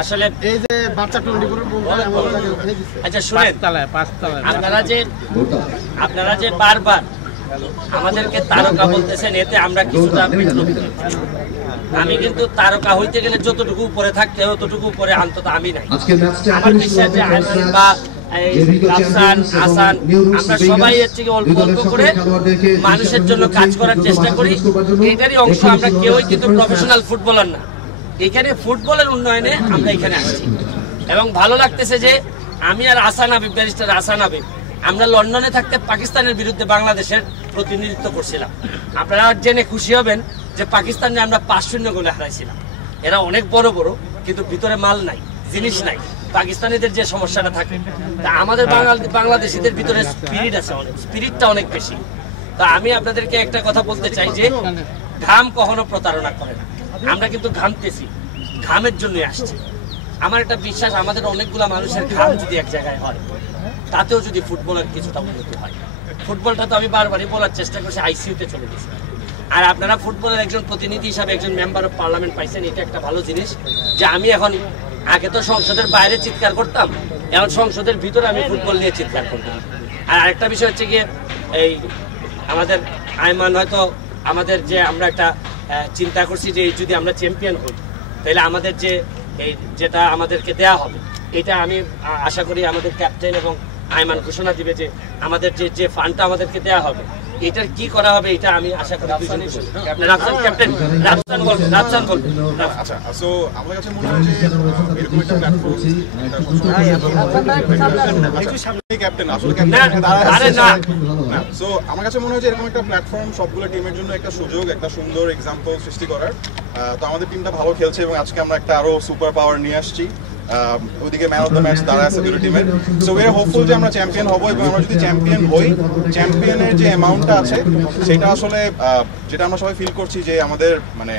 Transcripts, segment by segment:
আসলে এই যে বাচ্চা 24 আচ্ছা শুনেন, আপনারা যে বারবার আমাদেরকে তারকা বলতেছেন, এতে আমরা কিছুটা আমি কিন্তু তারকা হইতে গেলে যতটুকু উপরে থাকতে হয় ততটুকু উপরে অন্তত আমি নাই। আমার বিশ্বাস যে আয়মান বা রাফসান, হাসান, আমরা সবাই হচ্ছে অল্প অল্প করে মানুষের জন্য কাজ করার চেষ্টা করি। এটারই অংশ। আমরা কেউই কিন্তু প্রফেশনাল ফুটবলার না। এখানে ফুটবলের উন্নয়নে আমরা এখানে আসছি এবং ভালো লাগতেছে যে আমি আর আসান আবিব, ব্যারিস্টার আসান আবিব, আমরা লন্ডনে থাকতে পাকিস্তানের বিরুদ্ধে বাংলাদেশের প্রতিনিধিত্ব করছিলাম। আপনারা জেনে খুশি হবেন যে পাকিস্তানে আমরা 5-0 গোলে হারাইছিলাম। এরা অনেক বড় বড়, কিন্তু ভিতরে মাল নাই, জিনিস নাই। পাকিস্তানিদের যে সমস্যাটা থাকে, তা আমাদের বাংলাদেশিদের ভিতরে স্পিরিট আছে, অনেক স্পিরিটটা অনেক বেশি। তা আমি আপনাদেরকে একটা কথা বলতে চাই যে ঘাম কখনো প্রতারণা করে না। আমরা কিন্তু ঘামতেছি, ঘামের জন্যই আসছি। আমার একটা বিশ্বাস, আমাদের অনেকগুলা মানুষের ঘাম যদি এক জায়গায় হয়, তাতেও যদি ফুটবলের কিছুটা উন্নতি হয়। ফুটবলটা তো আমি বারবারই বলার চেষ্টা করছি, আইসিইউতে চলে গেছি। আর আপনারা ফুটবলের একজন প্রতিনিধি হিসাবে একজন মেম্বার অফ পার্লামেন্ট পাইছেন, এটা একটা ভালো জিনিস। যে আমি এখন, আগে তো সংসদের বাইরে চিৎকার করতাম, এখন সংসদের ভিতরে আমি ফুটবল নিয়ে চিৎকার করতাম। আর আরেকটা বিষয় হচ্ছে গিয়ে, এই আমাদের আয়মান হয়তো আমাদের যে আমরা একটা চিন্তা করছি যে যদি আমরা চ্যাম্পিয়ন হই, তাহলে আমাদের যে এই যেটা আমাদেরকে দেয়া হবে, এটা আমি আশা করি আমাদের ক্যাপ্টেন এবং আয়মান ঘোষণা দিবে যে আমাদের যে ফান্ডটা আমাদেরকে দেয়া হবে, এটার কি করা হবে, এটা আমি আশা করি রাফসান ক্যাপ্টেন, রাফসান বলবেন। আচ্ছা, সো আমার কাছে মনে হয় যে এরকম একটা প্ল্যাটফর্ম, ক্যাপ্টেন আসলে সো আমার কাছে মনে হয় যে এরকম একটা প্ল্যাটফর্ম সবগুলো টিমের জন্য একটা সুযোগ, একটা সুন্দর এক্সাম্পল সৃষ্টি করার। তো আমাদের টিমটা ভালো খেলছে এবং আজকে আমরা একটা আরো সুপার পাওয়ার নিয়ে আসছি। ওইদিকে ম্যান অফ দ্য ম্যাচ দাঁড়ায় আছে দুটো টিমের। সো উই আর হোপফুল যে আমরা চ্যাম্পিয়ন হবো, এবং আমরা যদি চ্যাম্পিয়ন হই, চ্যাম্পিয়নের যে অ্যামাউন্টটা আছে সেটা আসলে যেটা আমরা সবাই ফিল করছি যে আমাদের মানে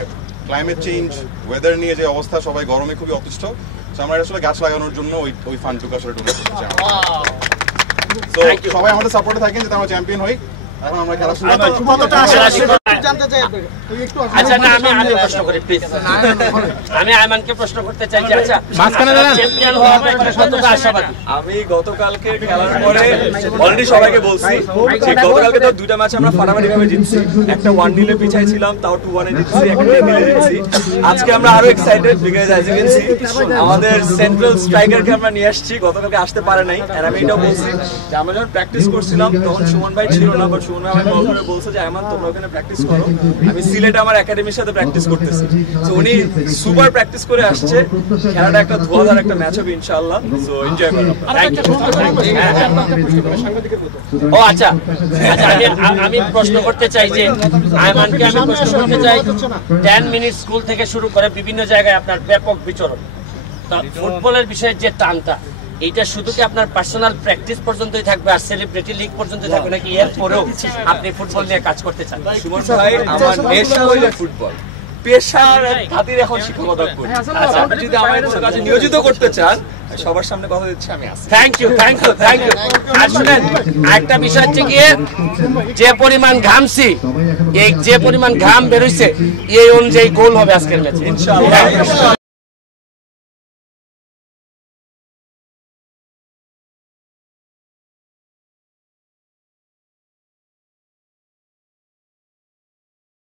ক্লাইমেট চেঞ্জ, ওয়েদার নিয়ে যে অবস্থা, সবাই গরমে খুবই অতিষ্ঠ। সো আমরা আসলে গাছ লাগানোর জন্য ওই ফান্ডটুকু আসলে ডোনেট করতে চাই। সো সবাই আমাদের সাপোর্টে থাকেন যাতে আমরা চ্যাম্পিয়ন হই। এখন আমরা খেলা শুরু আচ্ছা না, আমি প্রশ্ন করি প্লিজ। আমি আয়মানকে প্রশ্ন করতে চাই যে আচ্ছা, চ্যাম্পিয়ন হওয়ার ব্যাপারে কতটা আশাবাদী? আমি গতকালকে খেলার পরে অলরেডি সবাইকে বলছি যে গতকালকে তো দুইটা ম্যাচ আমরা ফাটাফাটি ভাবে জিতছি। একটা 1-0 পিছাই ছিলাম, তাও 2-1 জিতছি, একটা 2-0 জিতছি। আজকে আমরা আরো excited because as you can see আমাদের সেন্ট্রাল স্ট্রাইকারকে আমরা নিয়ে আসছি, গতকালকে আসতে পারে নাই। আর আমি এটাও বলছি যে আমরা যখন প্র্যাকটিস করছিলাম তখন সুমন ভাই ছিল না, বাট সুমন ভাই আমাকে কল করে বলছে যে আয়মান তোমরা ওখানে প্র্যাকটিস করো, আমি সিলেটে আমার একাডেমির সাথে প্র্যাকটিস করতেছি। সো উনি সুপার প্র্যাকটিস করে আসছে। খেলাটা একটা ধোয়াধার একটা ম্যাচ হবে ইনশাআল্লাহ। সো এনজয় করো। ও আচ্ছা আচ্ছা, আমি প্রশ্ন করতে চাই যে আয়মানকে আমি প্রশ্ন করতে চাই, 10 মিনিট স্কুল থেকে শুরু করে বিভিন্ন জায়গায় আপনার ব্যাপক বিচরণ, তো ফুটবলের বিষয়ে যে টানটা, এইটা শুধু কি আপনার পার্সোনাল প্র্যাকটিস পর্যন্তই থাকবে আর সেলিব্রিটি লিগ পর্যন্তই থাকবে, নাকি এর পরেও আপনি ফুটবল নিয়ে কাজ করতে চান? সুমন ভাই, আমার নেশা হইলে ফুটবল, পেশার খাতির এখন শিক্ষকতা করি। আচ্ছা, আপনি যদি আমার কাছে নিয়োজিত করতে চান, সবার সামনে কথা দিচ্ছি আমি আছি। Thank you. আর শুনেন, একটা বিষয় হচ্ছে গিয়ে যে পরিমাণ ঘামছি, এই যে পরিমাণ ঘাম বেরোইছে, এই অনুযায়ী গোল হবে আজকের ম্যাচে ইনশাআল্লাহ।